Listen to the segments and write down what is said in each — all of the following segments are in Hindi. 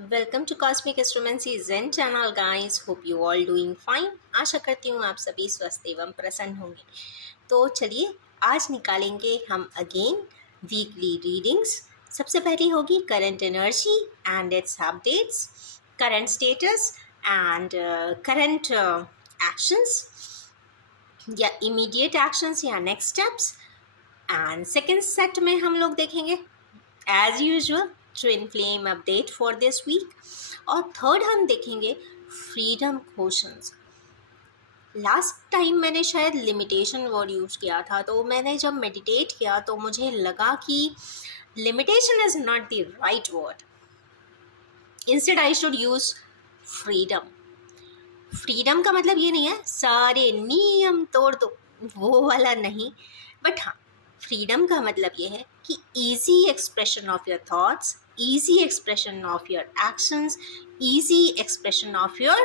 Welcome to cosmic astromancy zen channel guys. Hope you all doing fine. आशा करती हूँ आप सभी स्वस्थ एवं प्रसन्न होंगे। तो चलिए आज निकालेंगे हम अगेन वीकली रीडिंग्स। सबसे पहली होगी current energy and its updates, current status and current actions या इमीडिएट एक्शंस या next steps. And second set में हम लोग देखेंगे as usual twin flame update for this week. और थर्ड हम देखेंगे फ्रीडम क्वेश्चंस। लास्ट टाइम मैंने शायद लिमिटेशन वर्ड यूज़ किया था, तो मैंने जब मेडिटेट किया तो मुझे लगा कि limitation is not the right word. Instead I should use freedom. Freedom का मतलब ये नहीं है सारे नियम तोड़ दो, वो वाला नहीं। बट हाँ, फ्रीडम का मतलब ये है कि easy expression of your thoughts, easy expression of your actions, easy expression of your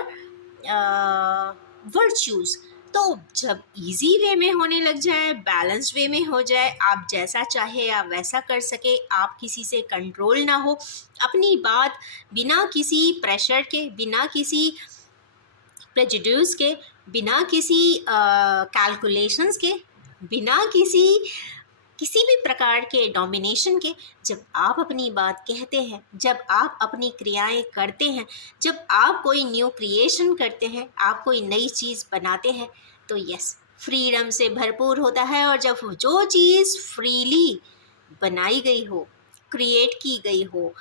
virtues. तो जब इजी वे में होने लग जाए, बैलेंस वे में हो जाए, आप जैसा चाहे आप वैसा कर सके, आप किसी से कंट्रोल ना हो, अपनी बात बिना किसी प्रेशर के, बिना किसी प्रेजुड्यूस के, बिना किसी कैलकुलेशंस के, बिना किसी भी प्रकार के डोमिनेशन के, जब आप अपनी बात कहते हैं, जब आप अपनी क्रियाएं करते हैं, जब आप कोई न्यू क्रिएशन करते हैं, आप कोई नई चीज़ बनाते हैं, तो यस, फ्रीडम से भरपूर होता है। और जब जो चीज़ फ्रीली बनाई गई हो, क्रिएट की गई हो,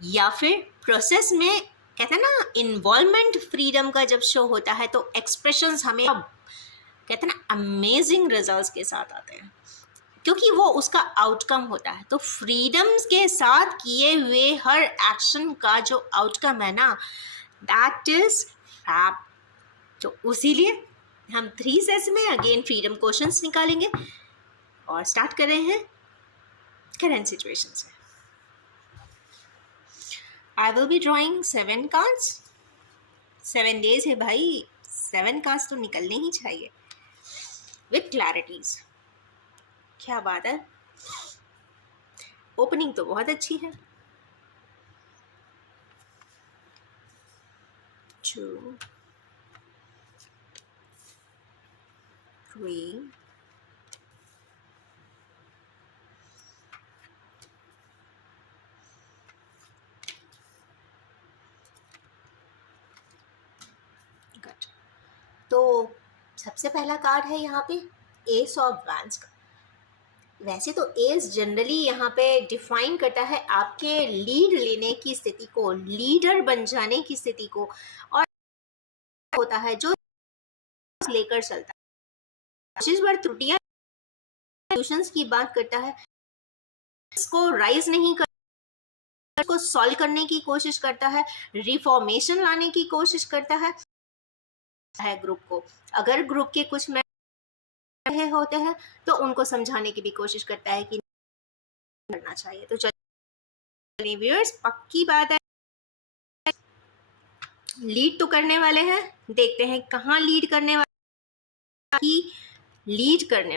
या फिर प्रोसेस में कहते हैं ना इन्वॉल्वमेंट फ्रीडम का जब शो होता है, तो एक्सप्रेशंस हमें कहते हैं ना अमेजिंग रिजल्ट्स के साथ आते हैं, क्योंकि वो उसका आउटकम होता है। तो फ्रीडम्स के साथ किए हुए हर एक्शन का जो आउटकम है ना, दैट इज फैब। तो उसीलिए हम 3 सेट्स में अगेन फ्रीडम क्वेश्चंस निकालेंगे और स्टार्ट कर रहे हैं करंट सिचुएशन से। I will be drawing 7 cards. 7 days है भाई, 7 कार्ड्स तो निकलने ही चाहिए विथ क्लैरिटीज। क्या बात है, ओपनिंग तो बहुत अच्छी है। 2 3 गुड। तो सबसे पहला कार्ड है यहाँ पे एस ऑफ वैंड्स का। वैसे तो एस जनरली यहाँ पे डिफाइन करता है आपके लीड लेने की स्थिति को, लीडर बन जाने की स्थिति को, और होता है जो लेकर चलता है। जिस बार त्रुटियां सॉल्यूशंस की बात करता है, इसको राइज नहीं कर, को सॉल्व करने की कोशिश करता है, रिफॉर्मेशन लाने की कोशिश करता है ग्रुप को। अगर ग्रुप के कुछ रहे होते हैं तो उनको समझाने की भी कोशिश करता है कि करना चाहिए। तो चलिए व्यूअर्स, पक्की बात है लीड तो करने वाले हैं। देखते हैं कहाँ लीड करने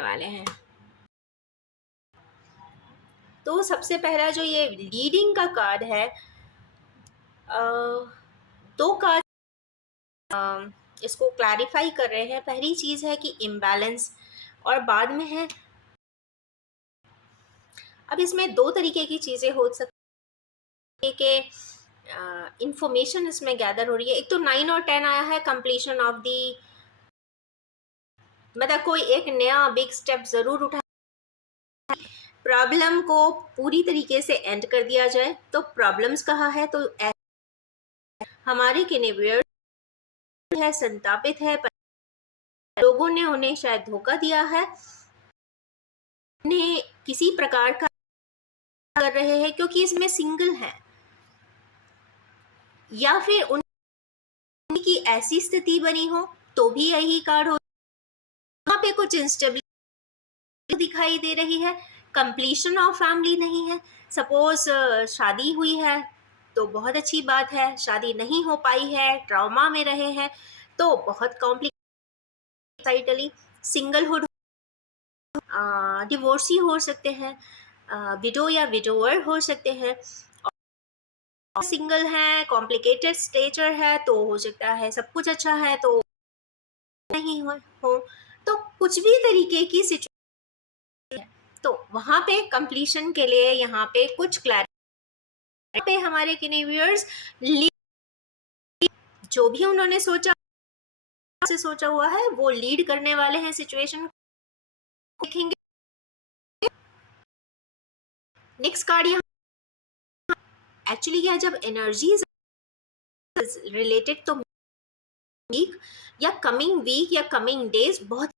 वाले हैं। तो सबसे पहला जो ये लीडिंग का कार्ड है, 2 कार्ड इसको क्लैरिफाई कर रहे हैं। पहली चीज़ है कि इम्बैलेंस, और बाद में है, अब इसमें 2 तरीके की चीज़ें हो सकती है कि इंफॉर्मेशन इसमें गैदर हो रही है। एक तो 9 और 10 आया है, कंप्लीशन ऑफ दी, मतलब कोई एक नया बिग स्टेप ज़रूर उठा, प्रॉब्लम को पूरी तरीके से एंड कर दिया जाए। तो प्रॉब्लम्स कहा है तो हमारे किनेवियर है, संतापित है, लोगों ने उन्हें शायद धोखा दिया है, उन्हें किसी प्रकार का कर रहे हैं, क्योंकि इसमें सिंगल है, या फिर उनकी ऐसी स्थिति बनी हो तो भी यही कार्ड हो। वहाँ पे कुछ इंस्टेबिलिटी दिखाई दे रही है, कंप्लीशन ऑफ फैमिली नहीं है। सपोज शादी हुई है तो बहुत अच्छी बात है, शादी नहीं हो पाई है, ट्रॉमा में रहे हैं तो बहुत कॉम्प्लिकेटेडली, सिंगलहुड, डिवोर्सी हो सकते हैं, विडो या विडोअर हो सकते हैं, सिंगल है, कॉम्प्लिकेटेड स्टेचर है, तो हो सकता है सब कुछ अच्छा है तो नहीं हो तो कुछ भी तरीके की सिचुएशन है, तो वहाँ पे कंप्लीशन के लिए यहाँ पे कुछ क्लैरिटी पे हमारे व्यूअर्स जो भी उन्होंने सोचा हुआ है वो लीड करने वाले हैं सिचुएशन देखेंगे। नेक्स्ट कार्ड यहाँ एक्चुअली क्या, जब एनर्जीज रिलेटेड तो वीक या कमिंग डेज बहुत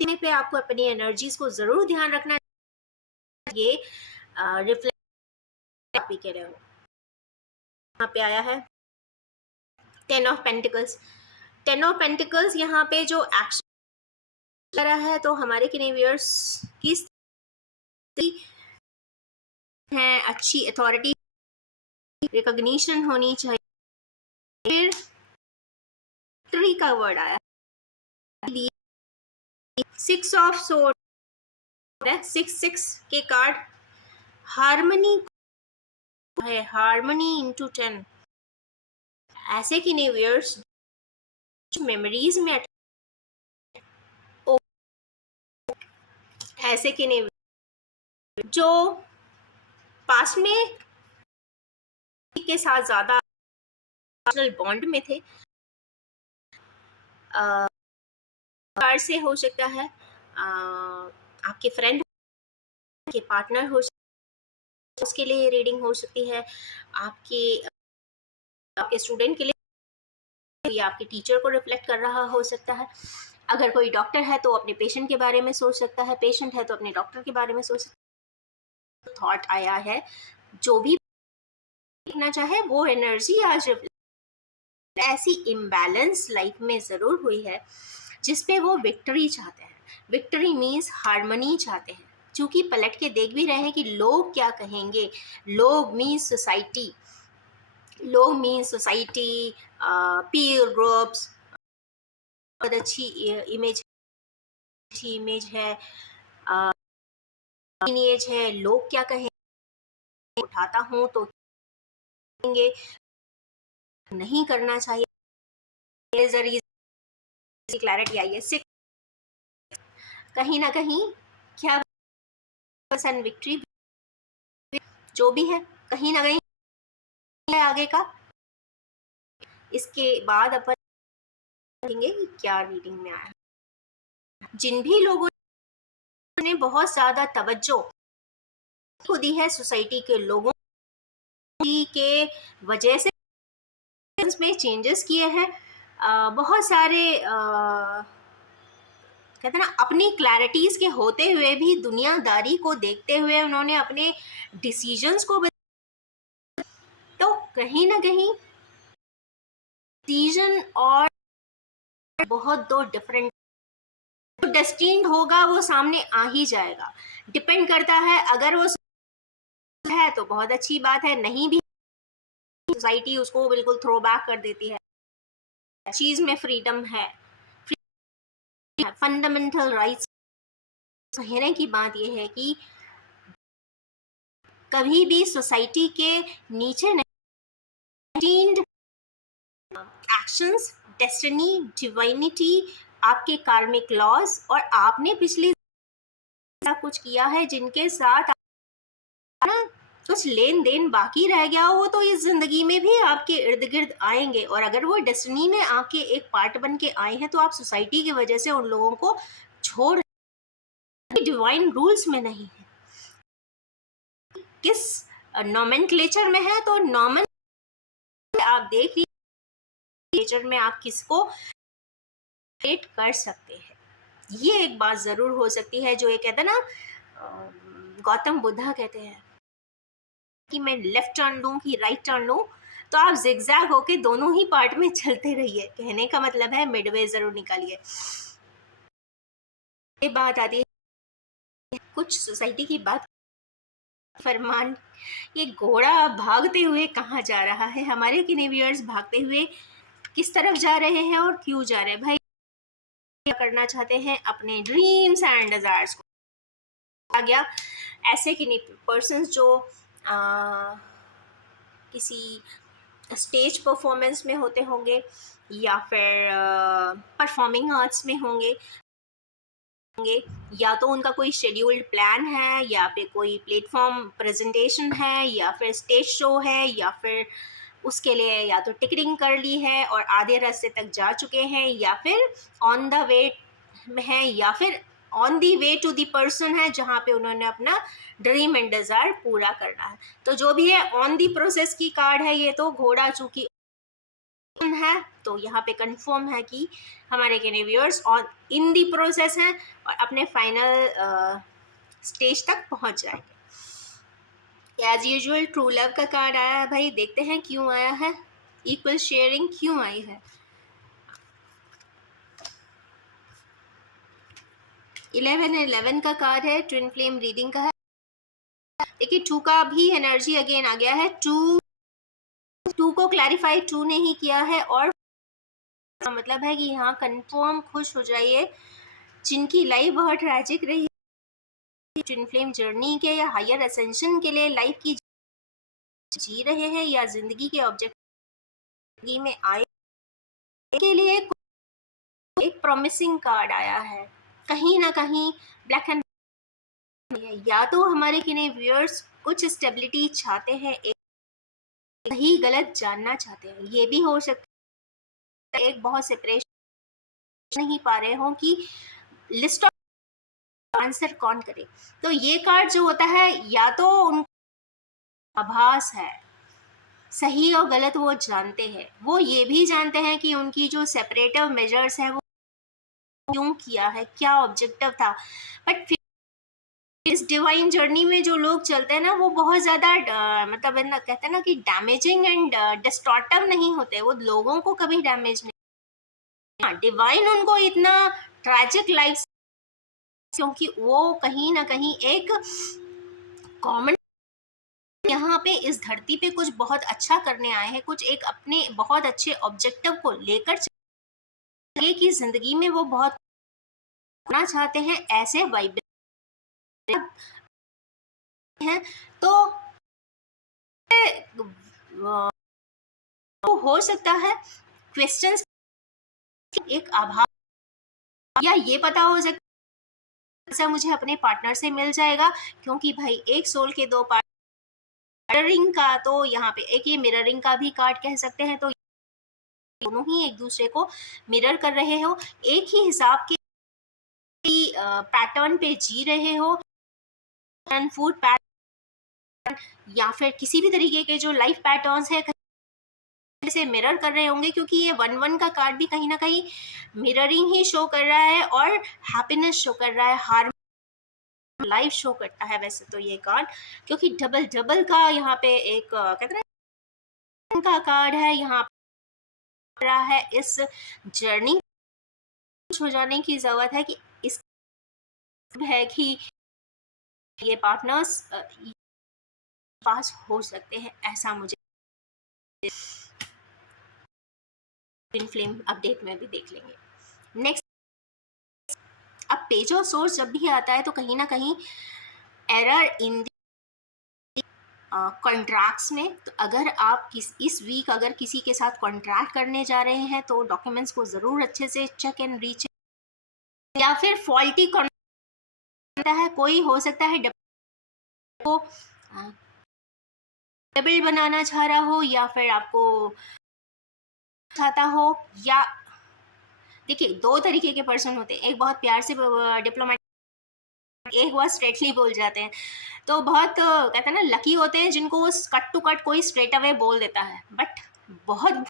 समय पे आपको अपनी एनर्जीज को जरूर ध्यान रखना चाहिए। रिफ्लेक्ट आप ही कह रहे हो, यहाँ पे आया है 10 ऑफ पेंटिकल्स यहाँ पे जो एक्शन कर रहा है, तो हमारे व्यूअर्स की स्थिति है अच्छी अथॉरिटी रिकॉग्निशन होनी चाहिए। फिर ट्री का वर्ड आया 6 ऑफ सोर्ड है, 6 के कार्ड हार्मनी है, हार्मनी इनटू 10। ऐसे व्यूअर्स मेमोरीज में ऐसे जो पास्ट में के साथ ज्यादा बॉन्ड में थे, से हो सकता है आपके फ्रेंड के पार्टनर हो, उसके लिए रीडिंग हो सकती है, आपके स्टूडेंट के लिए या आपके टीचर को रिफ्लेक्ट कर रहा हो सकता है। अगर कोई डॉक्टर है तो अपने पेशेंट के बारे में सोच सकता है, पेशेंट है तो अपने डॉक्टर के बारे में सोच सकता है। थॉट आया है, जो भी देखना चाहे वो एनर्जी आज ऐसी इम्बैलेंस लाइफ में ज़रूर हुई है जिसपे वो विक्ट्री चाहते हैं। विक्ट्री मीन्स हार्मनी चाहते हैं, क्योंकि पलट के देख भी रहे हैं कि लोग क्या कहेंगे। लोग मीन्स सोसाइटी, पीयर ग्रुप्स, बहुत अच्छी इमेज है, टीनेज है, लोग क्या कहेंगे, उठाता हूँ तो कहेंगे नहीं करना चाहिए। क्लैरिटी आई है, कहीं ना कहीं क्या पसंद विक्ट्री जो भी है कहीं ना कहीं आगे का। इसके बाद अपन देखेंगे कि क्या रीडिंग में आया। जिन भी लोगों ने बहुत ज्यादा तवज्जो को दी है सोसाइटी के लोगों के वजह से में चेंजेस किए हैं, बहुत सारे कहते हैं ना, अपनी क्लैरिटीज के होते हुए भी दुनियादारी को देखते हुए उन्होंने अपने डिसीजंस को तो कहीं ना कहीं डिसीजन और बहुत दो डिफरेंट, तो डेस्टिन्ड होगा वो सामने आ ही जाएगा। डिपेंड करता है, अगर वो है तो बहुत अच्छी बात है, नहीं भी सोसाइटी उसको बिल्कुल थ्रो बैक कर देती है। चीज में फ्रीडम है, फंडामेंटल राइट्स। कहने की बात यह है कि कभी भी सोसाइटी के नीचे नहीं, एक्शंस, डेस्टिनी, डिवाइनिटी, आपके कार्मिक लॉज, और आपने पिछले कुछ किया है जिनके साथ ना कुछ लेन देन बाकी रह गया हो, तो इस जिंदगी में भी आपके इर्द गिर्द आएंगे। और अगर वो डेस्टिनी में आपके एक पार्ट बन के आए हैं तो आप सोसाइटी की वजह से उन लोगों को छोड़, डिवाइन रूल्स में नहीं है। किस नॉमेनक्लेचर में है, तो नॉमन आप देख लीजिए में आप किसको कर सकते हैं। ये एक बात जरूर हो सकती है, जो ये कहते हैं ना, गौतम बुद्धा कहते हैं कि मैं लेफ्ट टर्न लूं कि राइट टर्न लूं, तो आप जिगजैग होके दोनों ही पार्ट में चलते रहिए। कहने का मतलब है मिडवे जरूर निकालिए। ये बात आती है कुछ सोसाइटी की बात, फरमान, ये घोड़ा भागते हुए कहाँ जा रहा है, हमारे व्यूअर्स भागते हुए किस तरफ जा रहे हैं और क्यों जा रहे हैं भाई। क्या करना चाहते हैं, अपने ड्रीम्स एंड डिजायर्स को आ गया। ऐसे पर्सन्स जो किसी स्टेज परफॉर्मेंस में होते होंगे या फिर परफॉर्मिंग आर्ट्स में होंगे, या तो उनका कोई शेड्यूल्ड प्लान है, या फिर कोई प्लेटफॉर्म प्रेजेंटेशन है, या फिर स्टेज शो है, या फिर उसके लिए या तो टिकटिंग कर ली है और आधे रास्ते तक जा चुके हैं, या फिर ऑन द वे में है, या फिर on the way to the person है जहाँ पे उन्होंने अपना ड्रीम एंड डिज़ायर पूरा करना है। तो जो भी है ऑन दी प्रोसेस की कार्ड है ये, तो घोड़ा चूंकि है तो यहाँ पे कंफर्म है कि हमारे कैनेवियर्स ऑन इन दी प्रोसेस हैं और अपने फाइनल स्टेज तक पहुँच जाएंगे। एज यूजुअल ट्रू लव का कार्ड आया है भाई, देखते हैं क्यों आया है, इक्वल शेयरिंग क्यों आई है। 11 का कार्ड है, ट्विन फ्लेम रीडिंग का है। देखिए 2 का भी एनर्जी अगेन आ गया है। 2 को क्लैरिफाई 2 ने ही किया है और मतलब है कि यहाँ कंफर्म खुश हो जाइए जिनकी लाइफ बहुत ट्रैजिक रही, ट्विन फ्लेम जर्नी के या हायर असेंशन के लिए लाइफ की जी रहे हैं, या जिंदगी के ऑब्जेक्टिव में आए के लिए एक प्रॉमिसिंग कार्ड आया है। कहीं ना कहीं ब्लैक एंड या तो हमारे किन्हीं व्यूअर्स कुछ स्टेबिलिटी चाहते हैं, एक सही गलत जानना चाहते हैं, ये भी हो सकता है एक बहुत सेपरेशन नहीं पा रहे हो कि लिस्ट ऑफ आंसर कौन करे। तो ये कार्ड जो होता है या तो उनका आभास है, सही और गलत वो जानते हैं, वो ये भी जानते हैं कि उनकी जो सेपरेटिव मेजर्स है वो क्यों किया है, क्या ऑब्जेक्टिव था, बट फिर इस डिवाइन जर्नी में जो लोग चलते हैं ना वो बहुत ज़्यादा मतलब है ना, कहते हैं ना कि डैमेजिंग एंड डिस्टॉर्टिव नहीं होते, वो लोगों को कभी डैमेज नहीं। डिवाइन उनको इतना ट्रैजिक लाइफ, क्योंकि वो कहीं ना कहीं एक कॉमन यहाँ पे इस धरती पे कुछ बहुत अच्छा करने आए हैं, कुछ एक अपने बहुत अच्छे ऑब्जेक्टिव को लेकर चले कि जिंदगी में वो बहुत करना चाहते हैं, ऐसे वाइब्रेट हैं। तो हो सकता है क्वेश्चंस एक आभार या ये पता हो सकता है मुझे अपने पार्टनर से मिल जाएगा, क्योंकि भाई एक सोल के दो पार्ट, मिररिंग का तो यहाँ पे एक ये मिररिंग का भी कार्ड कह सकते हैं, तो दोनों ही एक दूसरे को मिरर कर रहे हो, एक ही हिसाब के पैटर्न पे जी रहे हो, फूड पैटर्न या फिर किसी भी तरीके के जो लाइफ पैटर्न्स है से मिरर कर रहे होंगे, क्योंकि ये 1-1 का कार्ड भी कहीं ना कहीं मिररिंग ही शो कर रहा है और हैप्पीनेस शो कर रहा है, हार्मनी लाइफ शो करता है वैसे तो ये कार्ड, क्योंकि डबल डबल का यहाँ पे एक कहते हैं का कार्ड है, यहाँ रहा है इस जर्नी हो जाने की जरूरत है कि इस है कि ये पार्टनर्स पास हो सकते हैं, ऐसा मुझे ट्विन फ्लेम अपडेट में भी देख लेंगे। नेक्स्ट, अब पेज ऑफ सोर्स जब भी आता है तो कहीं ना कहीं एरर इन कॉन्ट्रैक्ट्स में, तो अगर आप इस वीक अगर किसी के साथ कॉन्ट्रैक्ट करने जा रहे हैं तो डॉक्यूमेंट्स को ज़रूर अच्छे से चेक एंड रीचेक, या फिर फॉल्टी कॉन्ट्रैक्ट है, कोई हो सकता है को टेबल बनाना चाह रहा हो या फिर आपको चाहता हो, या देखिए 2 तरीके के पर्सन होते हैं, एक बहुत प्यार से डिप्लोमेटिक, एक बहुत स्ट्रेटली बोल जाते हैं। तो बहुत कहते हैं ना लकी होते हैं जिनको कट टू कट कोई स्ट्रेट अवे बोल देता है, बट बहुत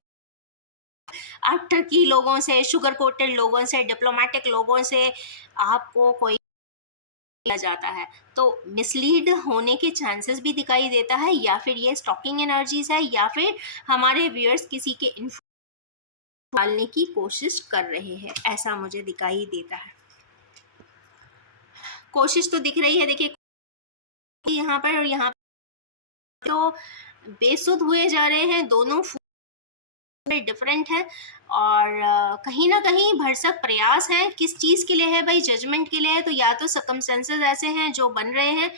आफ्टर की लोगों से, शुगर कोटेड लोगों से, डिप्लोमेटिक लोगों से आपको कोई जाता है तो मिसलीड होने के चांसेस भी दिखाई देता है, या फिर ये स्टॉकिंग एनर्जीज है, या फिर हमारे व्यूअर्स किसी के डालने की कोशिश कर रहे हैं, ऐसा मुझे दिखाई देता है। कोशिश तो दिख रही है, देखिए यहाँ पर और यहाँ पर तो बेसुध हुए जा रहे हैं दोनों डिफरेंट है। और कहीं ना कहीं भरसक प्रयास है, किस चीज़ के लिए है भाई, जजमेंट के लिए है। तो या तो सर्कमस्टेंसेस ऐसे हैं जो बन रहे हैं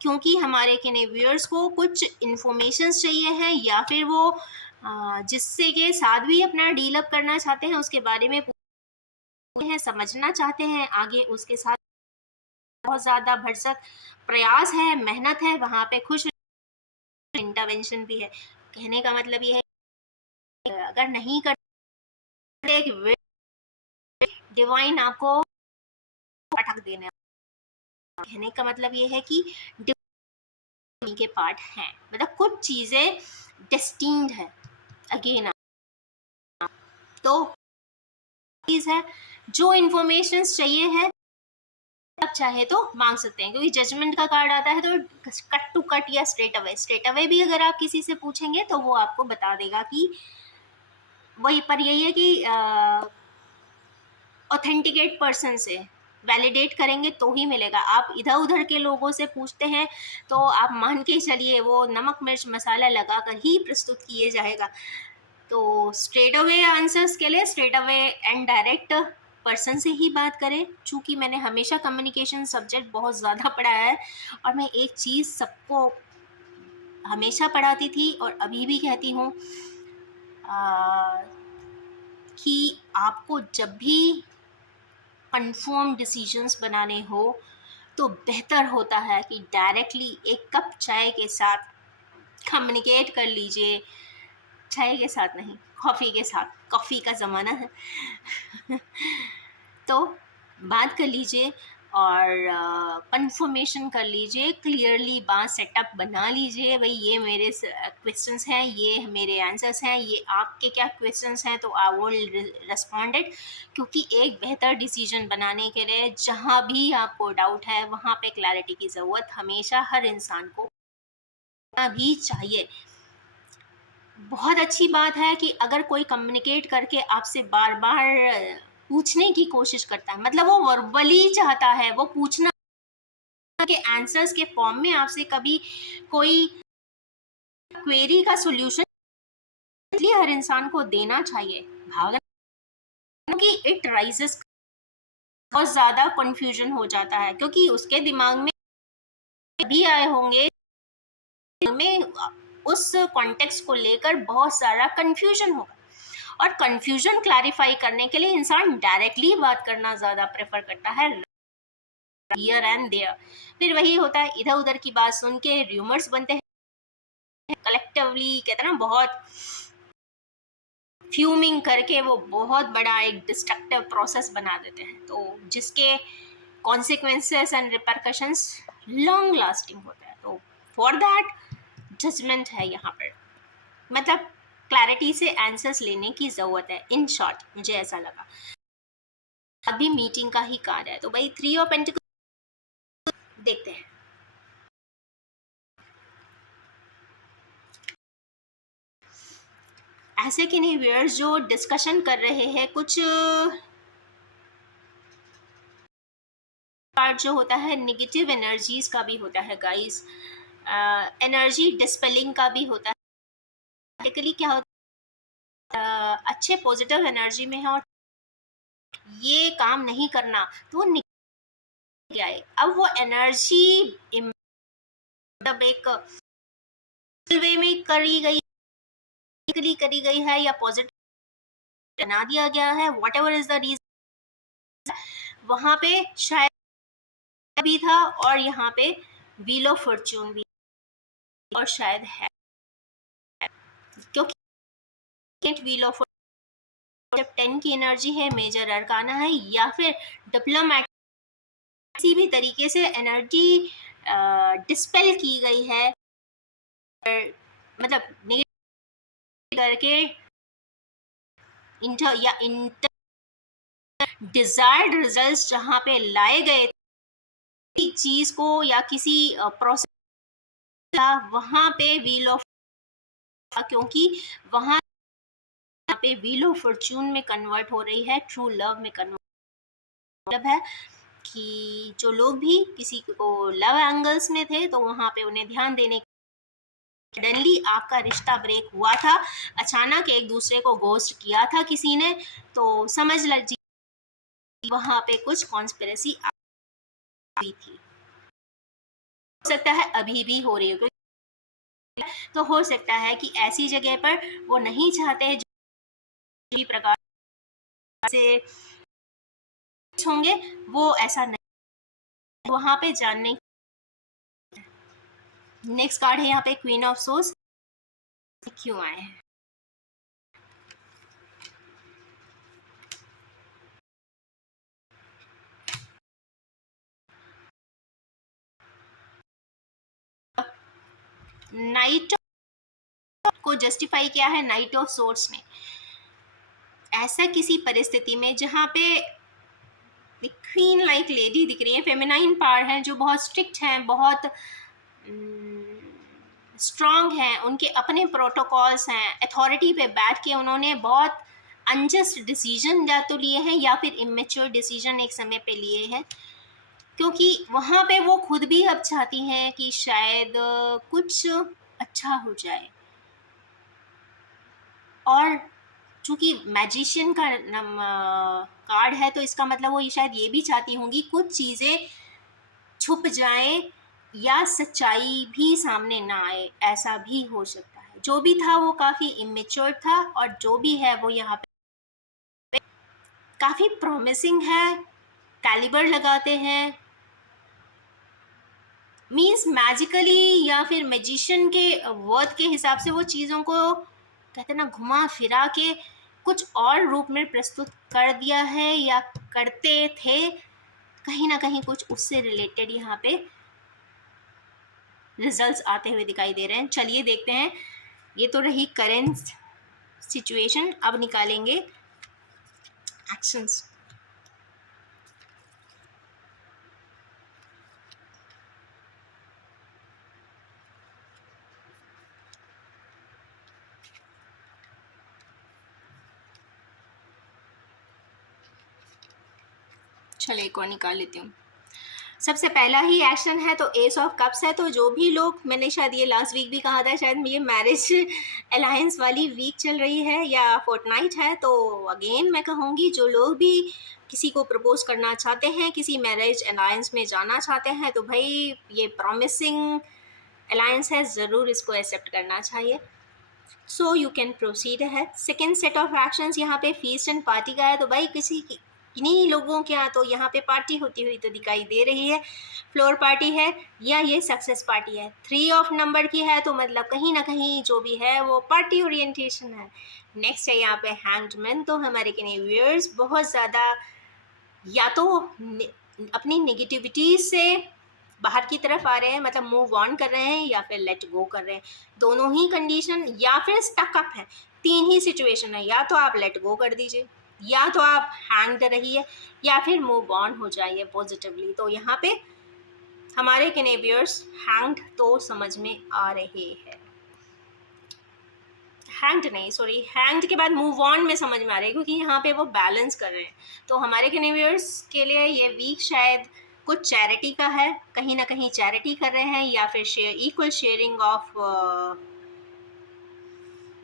क्योंकि हमारे किन्हीं व्यूअर्स को कुछ इन्फॉर्मेशन चाहिए हैं, या फिर वो जिससे के साथ भी अपना डील अप करना चाहते हैं, उसके बारे में पूछते हैं, समझना चाहते हैं आगे, उसके साथ बहुत ज़्यादा भरसक प्रयास है, मेहनत है, वहाँ पे खुश इंटरवेंशन भी है। कहने का मतलब ये है कि अगर नहीं करते एक डिवाइन आपको अटक देने, कहने का मतलब ये है कि डिवाइन के पार्ट हैं, मतलब कुछ चीज़ें डेस्टिन्ड है अगेन। तो चीज़ है जो इन्फॉर्मेशन चाहिए है, आप चाहे तो मांग सकते हैं, क्योंकि जजमेंट का कार्ड आता है तो कट टू कट या स्ट्रेट अवे भी अगर आप किसी से पूछेंगे तो वो आपको बता देगा कि वही। पर यही है कि ऑथेंटिकेट पर्सन से वैलिडेट करेंगे तो ही मिलेगा। आप इधर उधर के लोगों से पूछते हैं तो आप मान के चलिए वो नमक मिर्च मसाला लगा कर ही प्रस्तुत किए जाएगा। तो स्ट्रेट अवे आंसर्स के लिए straight away and direct person से ही बात करें। चूँकि मैंने हमेशा कम्युनिकेशन सब्जेक्ट बहुत ज़्यादा पढ़ाया है, और मैं एक चीज़ सबको हमेशा पढ़ाती थी और अभी भी कहती हूँ कि आपको जब भी कन्फर्म डिसीजंस बनाने हो तो बेहतर होता है कि डायरेक्टली एक कप चाय के साथ कम्युनिकेट कर लीजिए। चाय के साथ नहीं, कॉफ़ी के साथ, कॉफ़ी का ज़माना है। तो बात कर लीजिए और कंफर्मेशन कर लीजिए, क्लियरली बात सेटअप बना लीजिए। भाई ये मेरे क्वेश्चंस हैं, ये मेरे आंसर्स हैं, ये आपके क्या क्वेश्चंस हैं, तो आई विल रिस्पॉन्डेड। क्योंकि एक बेहतर डिसीजन बनाने के लिए जहाँ भी आपको डाउट है वहाँ पे क्लैरिटी की ज़रूरत हमेशा हर इंसान को भी चाहिए। बहुत अच्छी बात है कि अगर कोई कम्युनिकेट करके आपसे बार बार पूछने की कोशिश करता है, मतलब वो वर्बली चाहता है, वो पूछना के आंसर्स के फॉर्म में आपसे कभी कोई क्वेरी का सॉल्यूशन, इसलिए हर इंसान को देना चाहिए। भागना कि इट राइजेस, बहुत ज़्यादा कंफ्यूजन हो जाता है क्योंकि उसके दिमाग में भी आए होंगे में उस कॉन्टेक्स्ट को लेकर बहुत सारा कंफ्यूजन होगा। और कंफ्यूजन क्लैरिफाई करने के लिए इंसान डायरेक्टली बात करना ज़्यादा प्रेफर करता है, हियर एंड देयर। फिर वही होता है, इधर उधर की बात सुन के र्यूमर्स बनते हैं, कलेक्टिवली कहते हैं ना, बहुत फ्यूमिंग करके वो बहुत बड़ा एक डिस्ट्रक्टिव प्रोसेस बना देते हैं, तो जिसके consequences and repercussions long lasting होते हैं। तो फॉर दैट जजमेंट है यहाँ पर, मतलब क्लैरिटी से आंसर्स लेने की ज़रूरत है। इन शॉर्ट मुझे ऐसा लगा। अभी मीटिंग का ही कार्य है, तो भाई 3 ऑफ पेंटिकल्स देखते हैं। ऐसे कि नहीं व्यूअर्स जो डिस्कशन कर रहे हैं, कुछ पार्ट जो होता है नेगेटिव एनर्जीज का भी होता है गाइस, एनर्जी डिस्पेलिंग का भी होता है। बेसिकली क्या होता है, अच्छे पॉजिटिव एनर्जी में है और ये काम नहीं करना तो वो क्या है, अब वो एनर्जी मतलब एक वे में करी गई है या पॉजिटिव बना दिया गया है, whatever is the reason, वहां पे शायद भी था और यहाँ पे व्हील ऑफ फॉर्च्यून भी और शायद है, क्योंकि व्हील ऑफ जब 10 की एनर्जी है, मेजर अरकाना है, या फिर डिप्लोमेट किसी भी तरीके से एनर्जी डिस्पेल की गई है, मतलब नेगेटिव करके इंटर या इंटर डिजायर्ड रिजल्ट्स जहाँ पे लाए गए चीज को या किसी प्रोसेस, वहाँ पे व्हील ऑफ, क्योंकि वहाँ पे व्हील ऑफ फॉर्च्यून में कन्वर्ट हो रही है ट्रू लव में कन्वर्ट। मतलब है कि जो लोग भी किसी को लव एंगल्स में थे तो वहाँ पे उन्हें ध्यान देने सडनली आपका रिश्ता ब्रेक हुआ था, अचानक एक दूसरे को घोस्ट किया था किसी ने, तो समझ लीजिए वहाँ पे कुछ कॉन्स्पिरेसी हुई थी। हो सकता है अभी भी हो रही हो, तो हो सकता है कि ऐसी जगह पर वो नहीं चाहते जो भी प्रकार से होंगे वो ऐसा नहीं, वहाँ पे जानने। नेक्स्ट कार्ड है यहाँ पे क्वीन ऑफ सोर्स, क्यों आए हैं? नाइट को जस्टिफाई किया है नाइट ऑफ सोर्स ने। ऐसा किसी परिस्थिति में जहाँ पे क्वीन लाइक लेडी दिख रही है, फेमिनाइन पावर है, जो बहुत स्ट्रिक्ट हैं, बहुत स्ट्रांग हैं, उनके अपने प्रोटोकॉल्स हैं, अथॉरिटी पे बैठ के उन्होंने बहुत अनजस्ट डिसीजन या तो लिए हैं या फिर इमेच्योर डिसीजन एक समय पे लिए हैं, क्योंकि वहाँ पे वो खुद भी अब चाहती हैं कि शायद कुछ अच्छा हो जाए। और चूंकि मैजिशियन का कार्ड है तो इसका मतलब वो शायद ये भी चाहती होंगी कुछ चीज़ें छुप जाएं या सच्चाई भी सामने ना आए, ऐसा भी हो सकता है। जो भी था वो काफ़ी इमेच्योर था, और जो भी है वो यहाँ पे काफ़ी प्रॉमिसिंग है, कैलिबर लगाते हैं, मीन्स मैजिकली या फिर मैजिशियन के वर्थ के हिसाब से वो चीज़ों को कहते ना घुमा फिरा के कुछ और रूप में प्रस्तुत कर दिया है या करते थे, कहीं ना कहीं कुछ उससे रिलेटेड यहाँ पे रिजल्ट्स आते हुए दिखाई दे रहे हैं। चलिए देखते हैं, ये तो रही करेंट सिचुएशन, अब निकालेंगे एक्शंस। चलिए एक और निकाल लेती हूँ। सबसे पहला ही एक्शन है तो एस ऑफ कप्स है, तो जो भी लोग, मैंने शायद ये लास्ट वीक भी कहा था, शायद ये मैरिज अलायंस वाली वीक चल रही है या फोर्टनाइट है, तो अगेन मैं कहूँगी जो लोग भी किसी को प्रपोज करना चाहते हैं, किसी मैरिज अलायंस में जाना चाहते हैं, तो भाई ये प्रॉमिसिंग अलायंस है, ज़रूर इसको एक्सेप्ट करना चाहिए। सो यू कैन प्रोसीड है। सेकेंड सेट ऑफ एक्शंस यहाँ पे फीस्ट एंड पार्टी का है, तो भाई किसी इन्हीं लोगों के यहाँ तो यहाँ पे पार्टी होती हुई तो दिखाई दे रही है, फ्लोर पार्टी है या ये सक्सेस पार्टी है। 3 ऑफ नंबर की है तो मतलब कहीं ना कहीं जो भी है वो पार्टी ओरिएंटेशन है। नेक्स्ट है यहाँ पे हैंग्ड मैन, तो हमारे व्यूअर्स बहुत ज़्यादा या तो अपनी नेगेटिविटी से बाहर की तरफ आ रहे हैं, मतलब मूव ऑन कर रहे हैं, या फिर लेट गो कर रहे हैं, दोनों ही कंडीशन, या फिर स्टक अप है। 3 ही सिचुएशन है, या तो आप लेट गो कर दीजिए, या तो आप हैंग्ड रहिए, या फिर मूव ऑन हो जाइए पॉजिटिवली। तो यहाँ पे हमारे व्यूअर्स हैंग्ड तो समझ में आ रहे हैं, हैंग्ड नहीं, सॉरी, हैंग्ड के बाद मूव ऑन में समझ में आ रहा है, क्योंकि यहाँ पे वो बैलेंस कर रहे हैं। तो हमारे व्यूअर्स के लिए ये वीक शायद कुछ चैरिटी का है, कहीं ना कहीं चैरिटी कर रहे हैं, या फिर इक्वल शेयरिंग ऑफ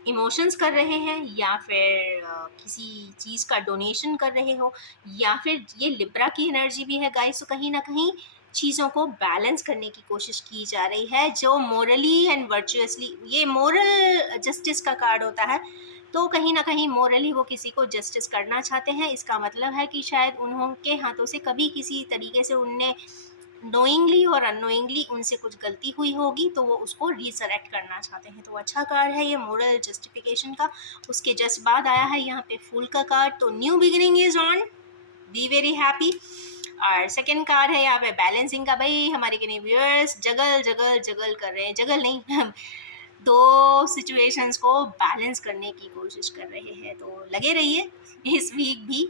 इमोशंस कर रहे हैं, या फिर किसी चीज़ का डोनेशन कर रहे हो, या फिर ये लिब्रा की एनर्जी भी है गाइस, तो कहीं ना कहीं चीज़ों को बैलेंस करने की कोशिश की जा रही है, जो मोरली एंड वर्चुअसली, ये मोरल जस्टिस का कार्ड होता है, तो कहीं ना कहीं मोरली वो किसी को जस्टिस करना चाहते हैं। इसका मतलब है कि शायद उनके हाथों से कभी किसी तरीके से उनने नोइंगली और अननोइंगली उनसे कुछ गलती हुई होगी, तो वो उसको रिसरेक्ट करना चाहते हैं। तो अच्छा कार्ड है ये मोरल जस्टिफिकेशन का। उसके जस्ट बाद आया है यहाँ पे फूल का कार्ड, तो new beginning is on, be very happy. और सेकेंड कार्ड है यहाँ पे बैलेंसिंग का, भाई हमारे व्यूअर्स जगल जगल जगल कर रहे हैं, जगल नहीं दो सिचुएशंस को बैलेंस करने की कोशिश कर रहे हैं, तो लगे रहिए इस वीक भी।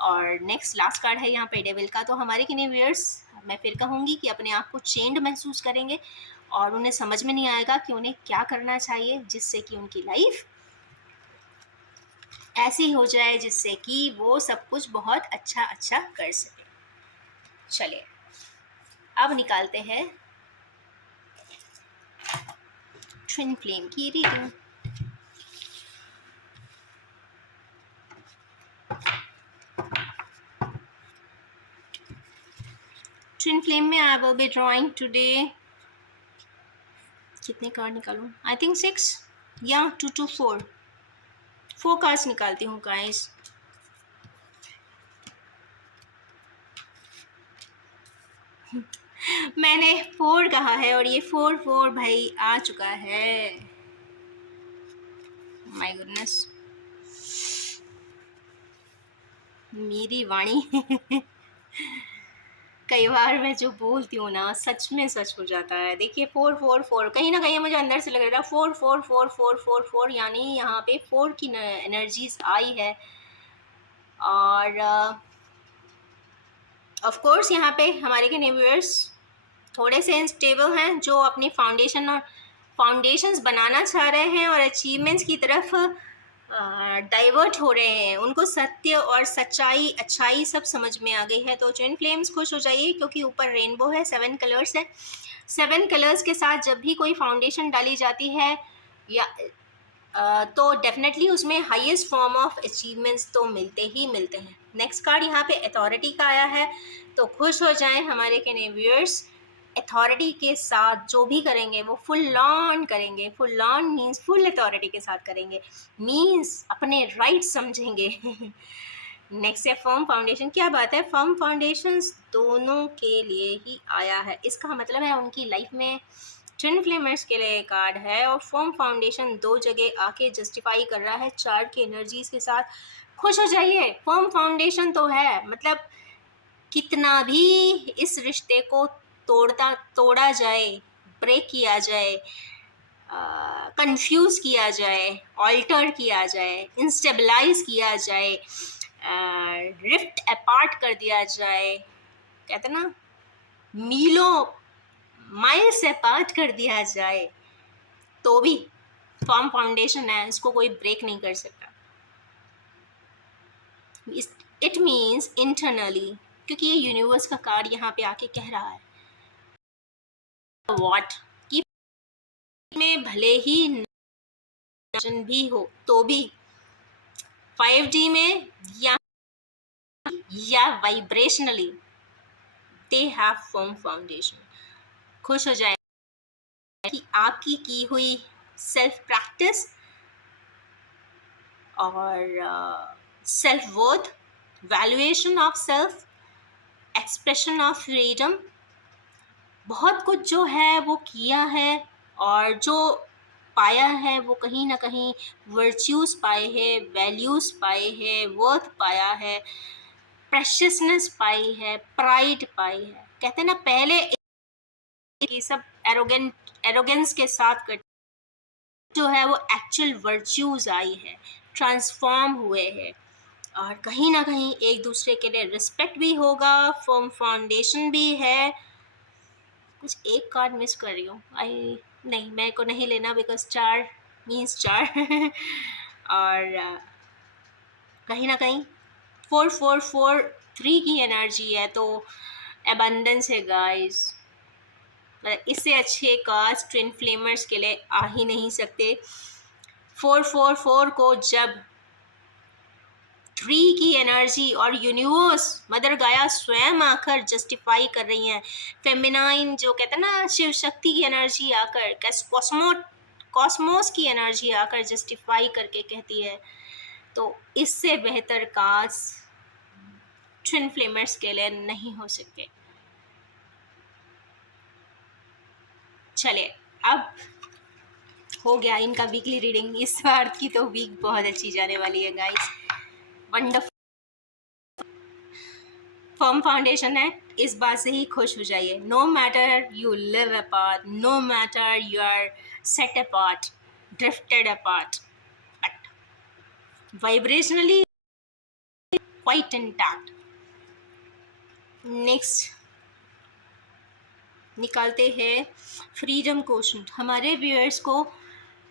और नेक्स्ट लास्ट कार्ड है यहाँ पे डेविल का, तो हमारे व्यूअर्स मैं फिर कहूँगी कि अपने आप को चेंड महसूस करेंगे और उन्हें समझ में नहीं आएगा कि उन्हें क्या करना चाहिए, जिससे कि उनकी लाइफ ऐसी हो जाए जिससे कि वो सब कुछ बहुत अच्छा अच्छा कर सके। चलिए अब निकालते हैं ट्विन फ्लेम की रीडिंग। ट्विन फ्लेम में I will be drawing today, कितने कार्ड निकालूं? आई थिंक 6 या 2 to 4 कार्ड्स निकालती हूँ गाइस। मैंने 4 कहा है और ये 4 भाई आ चुका है। माय गुडनेस, मेरी वाणी कई बार मैं जो बोलती हूँ ना सच में सच हो जाता है। देखिए 4 कहीं ना कहीं मुझे अंदर से लग रहा है 4 यानी यहाँ पे 4 की एनर्जीज आई है। और ऑफ कोर्स यहाँ पे हमारे के व्यूअर्स थोड़े से अनस्टेबल हैं, जो अपनी फाउंडेशंस बनाना चाह रहे हैं और अचीवमेंट्स की तरफ डाइवर्ट हो रहे हैं। उनको सत्य और सच्चाई अच्छाई सब समझ में आ गई है। तो ट्विन फ्लेम्स खुश हो जाइए, क्योंकि ऊपर रेनबो है, 7 कलर्स है। 7 कलर्स के साथ जब भी कोई फाउंडेशन डाली जाती है या तो डेफिनेटली उसमें हाईएस्ट फॉर्म ऑफ अचीवमेंट्स तो मिलते ही मिलते हैं। नेक्स्ट कार्ड यहाँ पे अथॉरिटी का आया है, तो खुश हो जाएं हमारे के व्यूअर्स। अथॉरिटी के साथ जो भी करेंगे वो फुल ऑन करेंगे। Full on means full authority के साथ करेंगे, मीन्स अपने राइट समझेंगे। नेक्स्ट है फर्म फाउंडेशन। क्या बात है, फर्म फाउंडेशंस दोनों के लिए ही आया है। इसका मतलब है उनकी लाइफ में ट्विन फ्लेमर्स के लिए कार्ड है और फर्म फाउंडेशन 2 जगह आके जस्टिफाई कर रहा है 4 की एनर्जीज के साथ। खुश हो जाइए, फर्म फाउंडेशन तो है। मतलब कितना भी इस रिश्ते को तोड़ा जाए, ब्रेक किया जाए, कंफ्यूज किया जाए, ऑल्टर किया जाए, इंस्टेबलाइज किया जाए, रिफ्ट अपार्ट कर दिया जाए, कहते ना मीलों माइल से पार्ट कर दिया जाए, तो भी फर्म फाउंडेशन है, इसको कोई ब्रेक नहीं कर सकता। इट मीन्स इंटरनली, क्योंकि ये यूनिवर्स का कार्ड यहाँ पे आके कह रहा है व्हाट कि में भले ही भी हो तो भी 5D में या vibrationally they have firm foundation. खुश हो जाए कि आपकी की हुई सेल्फ प्रैक्टिस और self worth, valuation of self, expression of freedom, बहुत कुछ जो है वो किया है और जो पाया है वो कहीं ना कहीं वर्च्यूज़ पाए हैं, वैल्यूज़ पाए हैं, वर्थ पाया है, प्रेशियसनेस पाई है, प्राइड पाई है। कहते हैं ना पहले ये सब एरोगेंस के साथ कर जो है वो एक्चुअल वर्च्यूज़ आई है, ट्रांसफॉर्म हुए हैं और कहीं ना कहीं एक दूसरे के लिए रिस्पेक्ट भी होगा, फर्म फाउंडेशन भी है। कुछ एक कार्ड मिस कर रही हूँ, आई नहीं, मेरे को नहीं लेना बिकॉज 4 मीन्स 4 और कहीं ना कहीं 4 की एनर्जी है, तो एबंडेंस है गाइस। इससे अच्छे कार्ड्स ट्विन फ्लेमर्स के लिए आ ही नहीं सकते। 4 को जब 3 की एनर्जी और यूनिवर्स मदर गाया स्वयं आकर जस्टिफाई कर रही हैं, फेमिनाइन जो कहते हैं ना शिव शक्ति की एनर्जी आकर, कॉस्मोस की एनर्जी आकर जस्टिफाई करके कहती है, तो इससे बेहतर कार्ड्स ट्विन फ्लेमर्स के लिए नहीं हो सकते। चलिए अब हो गया इनका वीकली रीडिंग। इस बार की तो वीक बहुत अच्छी जाने वाली है गाइस, वंडरफुल। फर्म फाउंडेशन है, इस बात से ही खुश हो जाइए। No matter you live apart, no matter you are set apart, drifted apart, but vibrationally quite intact. Next निकालते हैं फ्रीडम क्वोशंट। हमारे व्यूअर्स को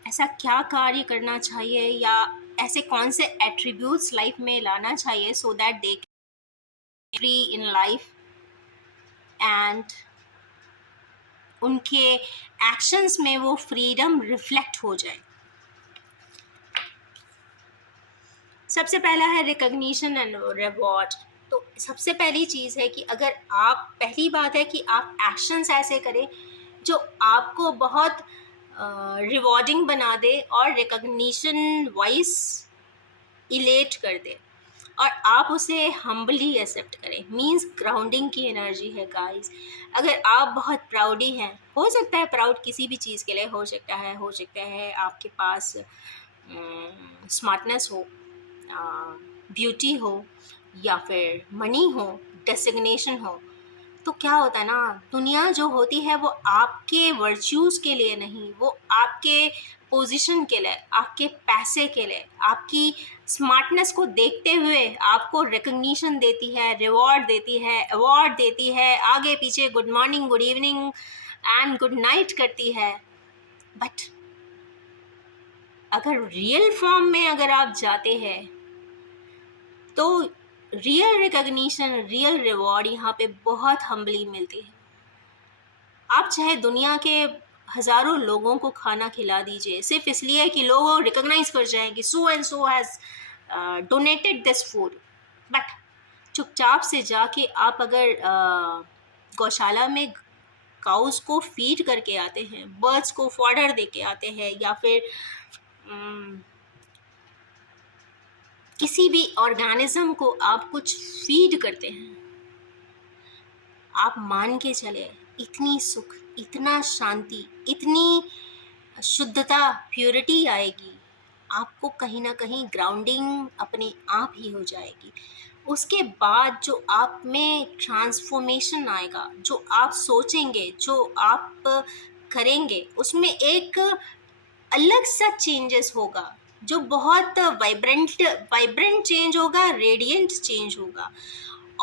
ऐसा क्या कार्य करना चाहिए या ऐसे कौन से एट्रीब्यूट्स लाइफ में लाना चाहिए so that they free in life and उनके एक्शंस में वो फ्रीडम रिफ्लेक्ट हो जाए। सबसे पहला है रिकग्निशन एंड रिवॉर्ड। तो सबसे पहली चीज़ है कि अगर आप, पहली बात है कि आप एक्शंस ऐसे करें जो आपको बहुत रिवॉर्डिंग बना दे और रिकग्निशन वाइज इलेट कर दे, और आप उसे हम्बली एक्सेप्ट करें। मींस ग्राउंडिंग की एनर्जी है गाइस। अगर आप बहुत प्राउडी हैं, हो सकता है प्राउड किसी भी चीज़ के लिए हो सकता है आपके पास स्मार्टनेस हो, ब्यूटी हो, या फिर मनी हो, डेसिग्नेशन हो। तो क्या होता है ना, दुनिया जो होती है वो आपके वर्च्यूज़ के लिए नहीं, वो आपके पोजीशन के लिए, आपके पैसे के लिए, आपकी स्मार्टनेस को देखते हुए आपको रिकग्निशन देती है, रिवॉर्ड देती है, अवार्ड देती है, आगे पीछे good morning, good evening and good night करती है। बट अगर रियल फॉर्म में अगर आप जाते हैं तो रियल रिकग्निशन, रियल रिवॉर्ड यहाँ पे बहुत हम्बली मिलती है। आप चाहे दुनिया के हज़ारों लोगों को खाना खिला दीजिए, सिर्फ इसलिए कि लोग रिकॉग्नाइज कर जाएं कि so and so has donated this food, but चुपचाप से जाके आप अगर गौशाला में काउस को फीड करके आते हैं, बर्ड्स को फॉडर दे के आते हैं, या फिर किसी भी ऑर्गेनिज्म को आप कुछ फीड करते हैं, आप मान के चले इतनी सुख, इतना शांति, इतनी शुद्धता, प्योरिटी आएगी, आपको कहीं ना कहीं ग्राउंडिंग अपने आप ही हो जाएगी। उसके बाद जो आप में ट्रांसफॉर्मेशन आएगा, जो आप सोचेंगे, जो आप करेंगे, उसमें एक अलग सा चेंजेस होगा, जो बहुत वाइब्रेंट चेंज होगा, रेडिएंट चेंज होगा।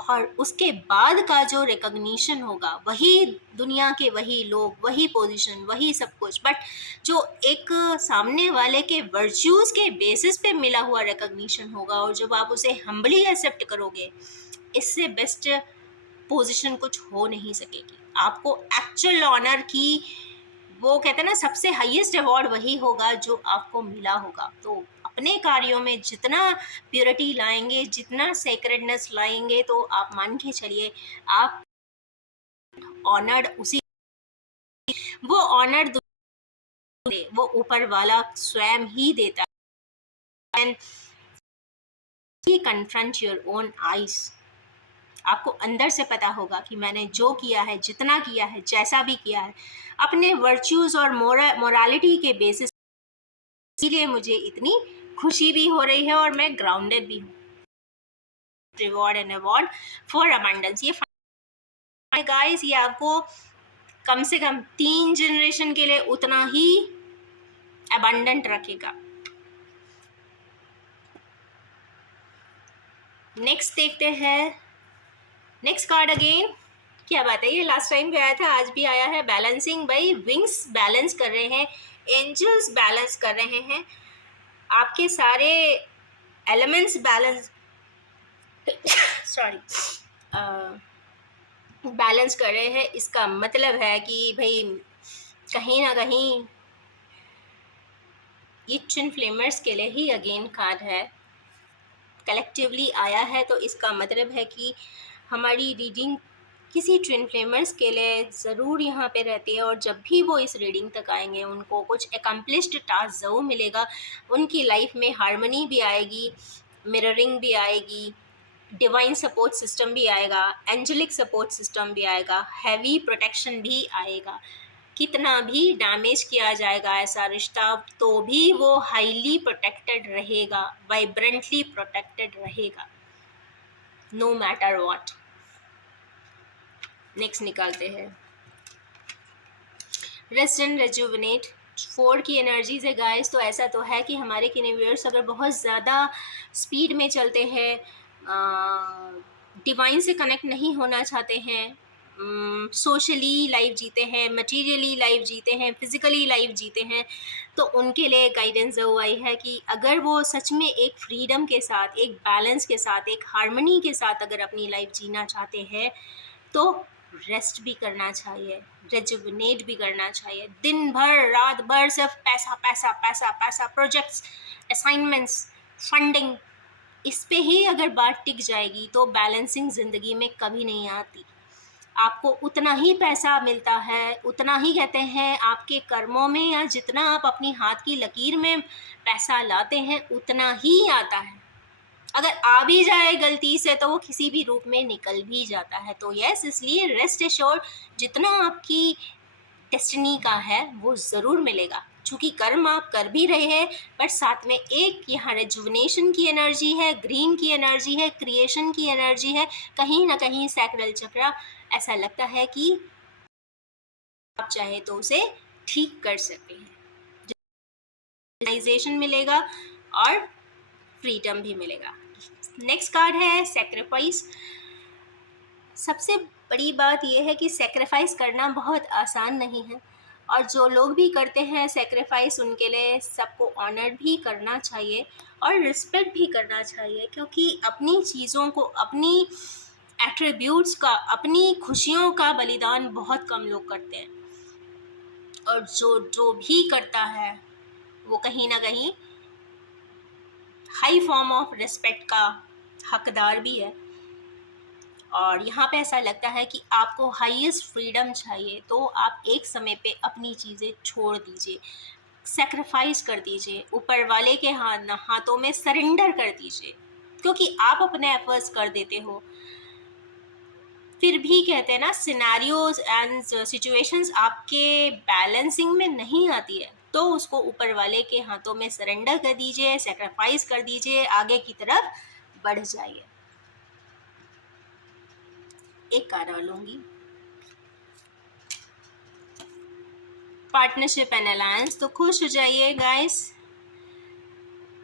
और उसके बाद का जो रिकग्निशन होगा, वही दुनिया के वही लोग, वही पोजीशन, वही सब कुछ, बट जो एक सामने वाले के वर्च्यूज़ के बेसिस पे मिला हुआ रिकग्निशन होगा, और जब आप उसे हम्बली एक्सेप्ट करोगे, इससे बेस्ट पोजीशन कुछ हो नहीं सकेगी। आपको एक्चुअल ऑनर की, वो कहते हैं ना, सबसे हाईएस्ट अवार्ड वही होगा जो आपको मिला होगा। तो अपने कार्यों में जितना प्योरिटी लाएंगे, जितना सेक्रेडनेस लाएंगे, तो आप मान के चलिए आप ऑनर्ड उसी, वो ऑनर वो ऊपर वाला स्वयं ही देता है। And confront your own eyes, आपको अंदर से पता होगा कि मैंने जो किया है, जितना किया है, जैसा भी किया है, अपने वर्च्यूज़ और मोरालिटी के बेसिस, इसीलिए मुझे इतनी खुशी भी हो रही है और मैं ग्राउंडेड भी हूँ। Reward and award for abundance, ये गाइस, ये आपको कम से कम 3 जनरेशन के लिए उतना ही अबंडेंट रखेगा। नेक्स्ट देखते हैं, नेक्स्ट कार्ड अगेन, क्या बात है, ये लास्ट टाइम भी आया था, आज भी आया है। बैलेंसिंग भाई, विंग्स बैलेंस कर रहे हैं, एंजल्स बैलेंस कर रहे हैं, आपके सारे एलिमेंट्स बैलेंस सॉरी बैलेंस कर रहे हैं। इसका मतलब है कि भाई कहीं ना कहीं ये ट्विन फ्लेमर्स के लिए ही अगेन कार्ड है, कलेक्टिवली आया है। तो इसका मतलब है कि हमारी रीडिंग किसी ट्विन फ्लेमर्स के लिए ज़रूर यहाँ पे रहती है, और जब भी वो इस रीडिंग तक आएंगे उनको कुछ एकम्प्लिश्ड टास्क ज़रूर मिलेगा। उनकी लाइफ में हार्मनी भी आएगी, मिररिंग भी आएगी, डिवाइन सपोर्ट सिस्टम भी आएगा, एंजेलिक सपोर्ट सिस्टम भी आएगा, हैवी प्रोटेक्शन भी आएगा। कितना भी डैमेज किया जाएगा ऐसा रिश्ता, तो भी वो हाईली प्रोटेक्टेड रहेगा, वाइब्रेंटली प्रोटेक्टेड रहेगा, नो मैटर व्हाट। नेक्स्ट निकालते हैं, रेस्ट एंड रेजुविनेट। 4 की एनर्जीज है गाइस। तो ऐसा तो है कि हमारे यूनिवर्स अगर बहुत ज़्यादा स्पीड में चलते हैं, डिवाइन से कनेक्ट नहीं होना चाहते हैं, सोशली लाइफ जीते हैं, मटेरियली लाइफ जीते हैं, फिज़िकली लाइफ जीते हैं, तो उनके लिए गाइडेंस ज़रूर आई है कि अगर वो सच में एक फ्रीडम के साथ, एक बैलेंस के साथ, एक हार्मनी के साथ अगर अपनी लाइफ जीना चाहते हैं, तो रेस्ट भी करना चाहिए, रेजुविनेट भी करना चाहिए। दिन भर रात भर सिर्फ पैसा पैसा पैसा पैसा, प्रोजेक्ट्स, असाइनमेंट्स, फंडिंग, इस पे ही अगर बात टिक जाएगी तो बैलेंसिंग ज़िंदगी में कभी नहीं आती। आपको उतना ही पैसा मिलता है, उतना ही कहते हैं आपके कर्मों में, या जितना आप अपनी हाथ की लकीर में पैसा लाते हैं उतना ही आता है। अगर आ भी जाए गलती से तो वो किसी भी रूप में निकल भी जाता है। तो यस, इसलिए रेस्ट एश्योर्ड, जितना आपकी डेस्टिनी का है वो ज़रूर मिलेगा, क्योंकि कर्म आप कर भी रहे हैं, पर साथ में एक यहाँ रेजुविनेशन की एनर्जी है, ग्रीन की एनर्जी है, क्रिएशन की एनर्जी है। कहीं ना कहीं सैक्रल चक्र ऐसा लगता है कि आप चाहे तो उसे ठीक कर सकते हैं। रियलाइजेशन मिलेगा और फ्रीडम भी मिलेगा। नेक्स्ट कार्ड है सेक्रीफाइस। सबसे बड़ी बात यह है कि सेक्रीफाइस करना बहुत आसान नहीं है, और जो लोग भी करते हैं सेक्रीफाइस उनके लिए सबको ऑनर भी करना चाहिए और रिस्पेक्ट भी करना चाहिए, क्योंकि अपनी चीज़ों को, अपनी एट्रीब्यूट्स का, अपनी खुशियों का बलिदान बहुत कम लोग करते हैं, और जो जो भी करता है वो कहीं ना कहीं हाई फॉर्म ऑफ रिस्पेक्ट का हकदार भी है। और यहाँ पे ऐसा लगता है कि आपको हाईएस्ट फ्रीडम चाहिए तो आप एक समय पे अपनी चीज़ें छोड़ दीजिए, सेक्रीफाइस कर दीजिए, ऊपर वाले के हाथों में सरेंडर कर दीजिए, क्योंकि आप अपने एफर्ट्स कर देते हो, फिर भी कहते हैं ना सिनेरियोज एंड सिचुएशंस आपके बैलेंसिंग में नहीं आती है, तो उसको ऊपर वाले के हाथों में सरेंडर कर दीजिए, सेक्रीफाइस कर दीजिए, आगे की तरफ बढ़ जाइए। एक कार्ड और लूँगी, पार्टनरशिप एंड अलायंस। तो खुश हो जाइए गाइस,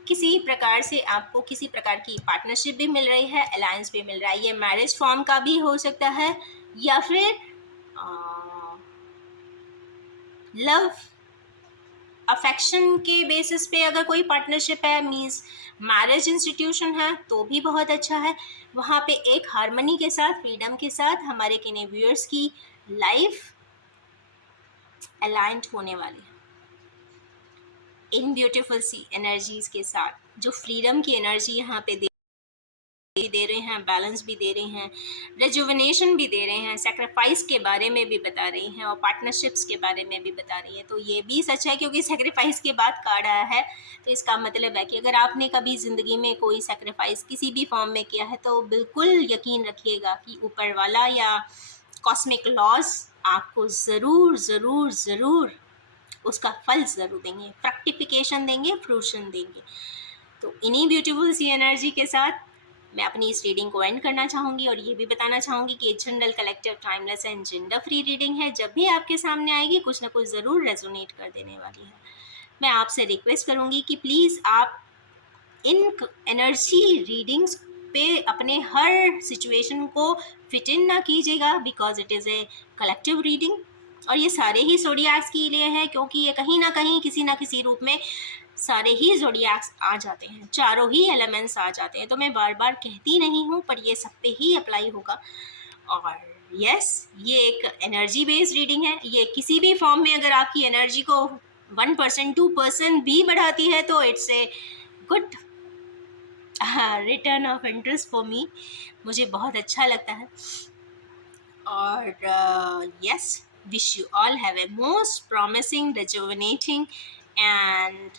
किसी प्रकार से आपको किसी प्रकार की पार्टनरशिप भी मिल रही है, अलायंस भी मिल रहा है। ये मैरिज फॉर्म का भी हो सकता है, या फिर लव अफेक्शन के बेसिस पे अगर कोई पार्टनरशिप है, मीन्स मैरिज इंस्टीट्यूशन है, तो भी बहुत अच्छा है। वहाँ पे एक हार्मनी के साथ, फ्रीडम के साथ हमारे किन्हीं व्यूअर्स की लाइफ अलाइंड होने वाली है इन ब्यूटीफुल सी एनर्जीज के साथ, जो फ्रीडम की एनर्जी यहाँ पे दे रहे हैं, बैलेंस भी दे रहे हैं, रेजुविनेशन भी दे रहे हैं, सेक्रीफाइस के बारे में भी बता रही हैं, और पार्टनरशिप्स के बारे में भी बता रही हैं। तो ये भी सच है, क्योंकि सेक्रीफाइस के बाद कार्ड आया है, तो इसका मतलब है कि अगर आपने कभी ज़िंदगी में कोई सेक्रीफाइस किसी भी फॉर्म में किया है तो बिल्कुल यकीन रखिएगा कि ऊपर वाला या कॉस्मिक लॉज आपको ज़रूर ज़रूर ज़रूर उसका फल ज़रूर देंगे, फ्रक्टिफिकेशन देंगे, फ्रूशन देंगे। तो इन्हीं ब्यूटीफुल सी एनर्जी के साथ मैं अपनी इस रीडिंग को एंड करना चाहूँगी, और ये भी बताना चाहूँगी कि general, collective, timeless and gender free reading है। जब भी आपके सामने आएगी कुछ ना कुछ ज़रूर रेजोनेट कर देने वाली है। मैं आपसे रिक्वेस्ट करूँगी कि प्लीज़ आप इन एनर्जी रीडिंग्स पे अपने हर सिचुएशन को फिट इन ना कीजिएगा, because it is a collective reading, और ये सारे ही ज़ोडिएक्स के लिए है, क्योंकि ये कहीं ना कहीं किसी ना किसी रूप में सारे ही ज़ोडिएक्स आ जाते हैं, चारों ही एलिमेंट्स आ जाते हैं। तो मैं बार बार कहती नहीं हूँ, पर ये सब पे ही अप्लाई होगा। और यस, ये एक एनर्जी बेस्ड रीडिंग है। ये किसी भी फॉर्म में अगर आपकी एनर्जी को 1% 2% भी बढ़ाती है तो it's a good return of interest for me, मुझे बहुत अच्छा लगता है। और yes, wish you all have a most promising, rejuvenating and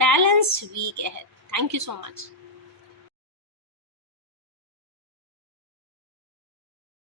balanced week ahead. Thank you so much.